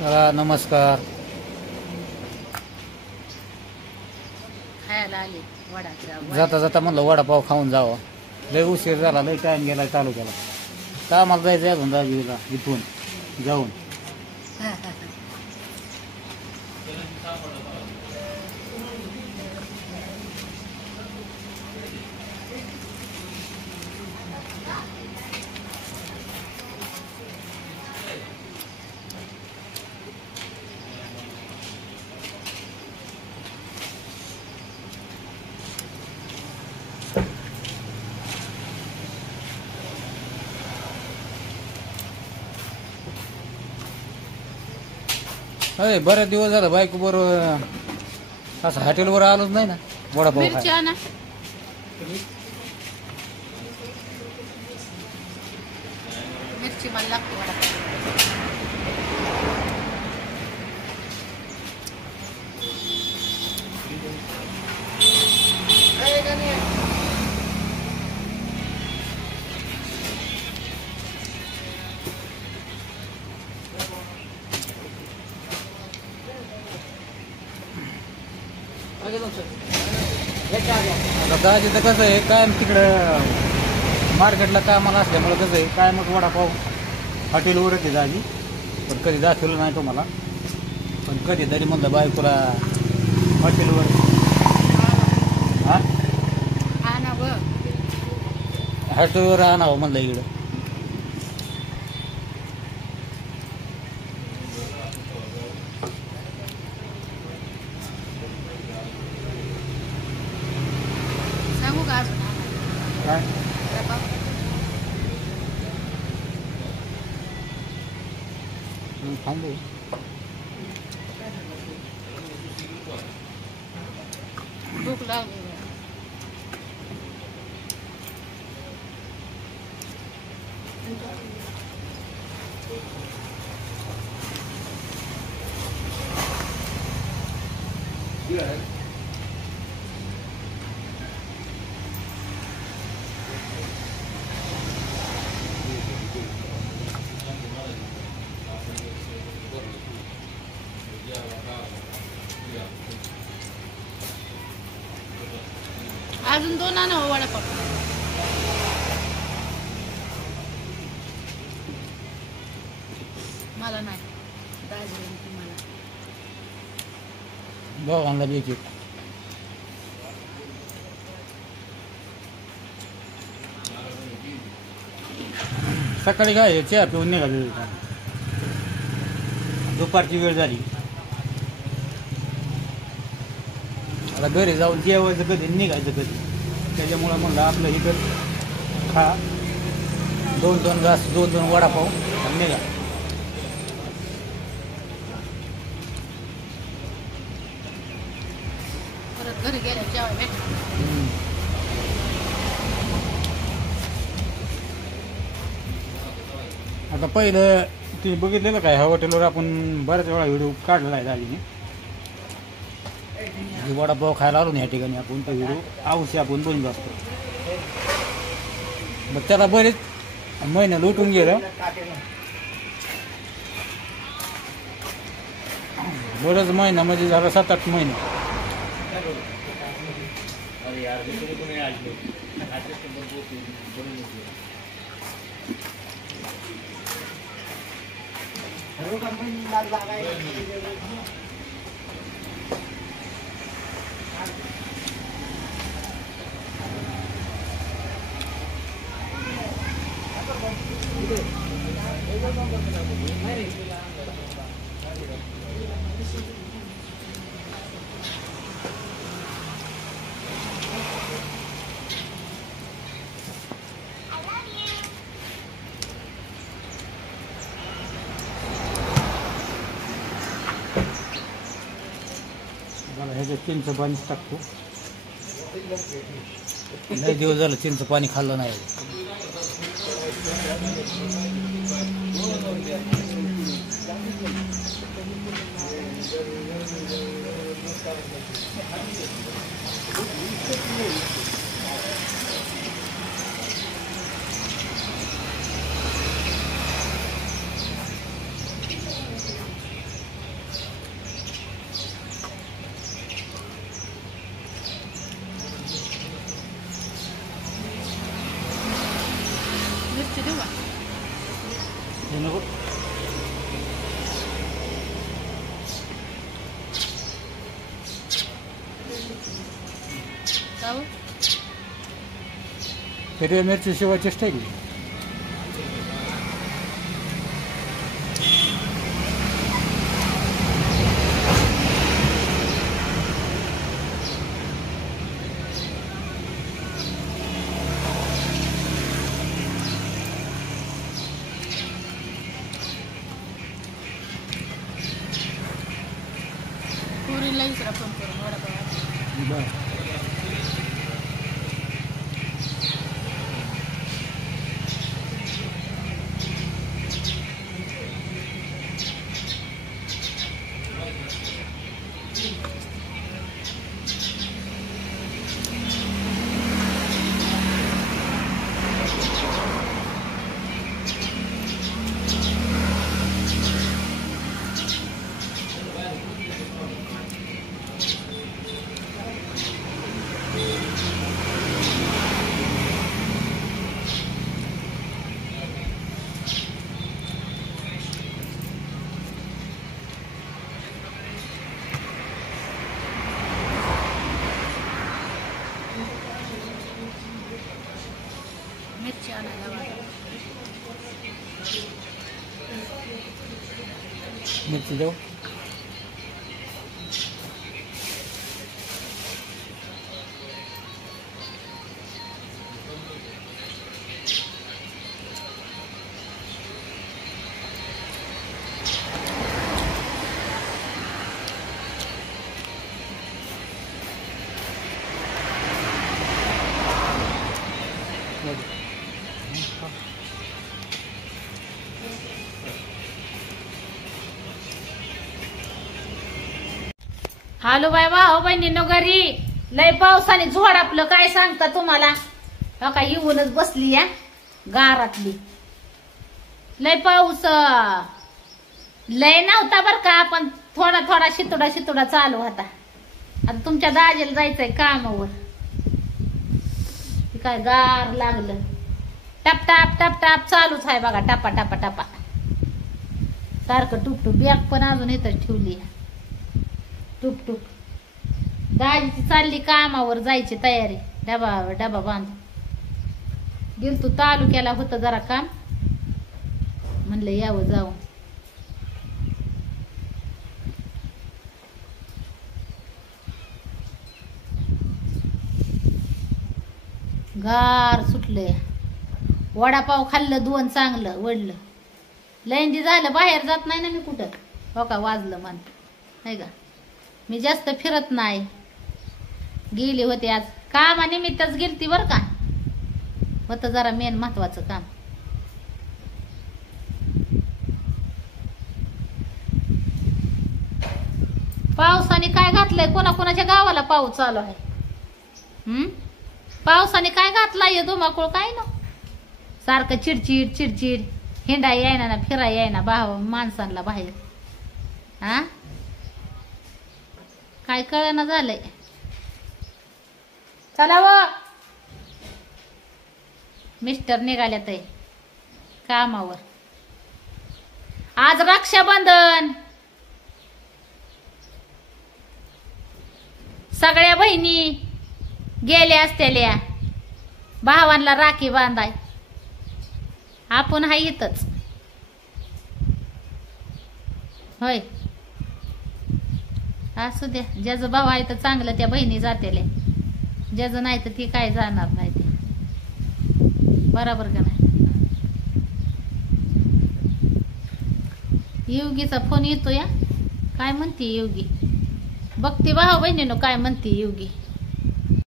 नमस्कार. खायला आले वडाचा जाता जाता म्हणलं वडापाव खाऊन जावं. लय उशीर झाला, लय टाइम गेला चालू केला. तर आम्हाला जायचं अजून दाजीला इथून जाऊन. अरे बरेच दिवस झालं बायको बरोबर असं हॉटेलवर आलोच नाही ना वडापाव मिरची खायला. आणा. मिरची मला लागते वडापाव. आता दाजीचं कसं आहे, कायम तिकडं मार्केटला कामाला असल्यामुळं कसं आहे, कायमच वडापाव हॉटेलवरच आहे दाजी. पण कधी दाखवलं नाही तुम्हाला. पण कधीतरी म्हणलं बायकोला हॉटेलवर हा आणा व. हॉटेलवर आणावं म्हणलं इकडं. सांगू का अजून आणा? काय वडापाव. थांबू. भूक लागली. अजून 2 आणा हो वडापाव. मला नाही दाजी मला. भावांना द्यायची. सकाळी काय चहा पिऊन निघालो. दुपारची वेळ झाली. आता घरी जाऊन जेवायचं कधी, निघायचं कधी. त्याच्यामुळं म्हणलं आपलं इकडं खा 2-2 घास, 2-2 वडापाव आणि निघा. परत घरी गेल्यावर जेवायला भेटणार. आता पहिलं ते बघितलेलं काय, ह्या हॉटेलवर आपण बऱ्याच वेळा व्हिडिओ काढलेला आहे दाजीने. वडापाव खायला आलो ना ह्या ठिकाणी आपण, तो व्हिडिओ आवश्य आपण बनवत असतो. मग त्याला बरेच महिने लुटून गेलं. बरेच महिना म्हणजे झालं 7-8 महिने. मला ह्याच्यात चिंच पाणीच टाकतो. लय दिवस झालं चिंच पाणी खाल्लं नाही. हिरव्या मिरची शिवाय स्टाईल. पुरीला विचारा फोन करून वडापाव. बरं. मिरची आणायला वाटत. मिरची देऊ. हालो बाय भाऊ बहिणीनो घरी लय पावसाने झोड आपलं काय सांगता तुम्हाला. हो का येऊनच बसली या गारातली. लय पाऊस लय नव्हता बर का, पण थोडा थोडा शितोडा शितोडा चालू होता. आता तुमच्या दाजेला जायचंय कामावर. काय गार लागलं. टप टाप टप टाप चालूच आहे बघा. टपा टपा टपा सारखं टुपटूप. बॅग पण अजून इथं ठेवली टुक टुक. दाजीची चालली कामावर जायची तयारी. डबा बांध गेलतो तालुक्याला होतं जरा काम, म्हणलं यावं जाऊन. गार सुटलंय. वडापाव खाल्लं 2 चांगलं वडलं. लयंदी झालं बाहेर जात नाही ना मी कुठं. हो का वाजलं मन नाही का. मी जास्त फिरत नाही. गेली होती आज कामानिमित्तच गेलती बर का. होतं जरा मेन महत्वाचं काम. पावसाने काय घातलंय. कोणाकोणाच्या गावाला पाऊस चालू आहे. पावसाने काय घातलाय धुमाकूळ काय ना. सारखं चिडचिड चिडचिड. हिंडा यायना ना फिरा यायना भाव माणसांना बाहेर. हा काय कळना झालंय. चला व मिस्टर निघाल्यात कामावर. आज रक्षाबंधन. सगळ्या बहिणी गेल्या असतेल्या भावांना राखी बांधाय. आपण हाय इथंच होय. असू द्या. ज्याचं भाव आहे तर चांगलं त्या बहिणी जातेल्या. ज्याचं नाही तर ती काय जाणार नाही ते. बरोबर का नाही. योगीचा फोन येतो या. काय म्हणते योगी. बघते भाऊ बहिणीनो काय म्हणते योगी.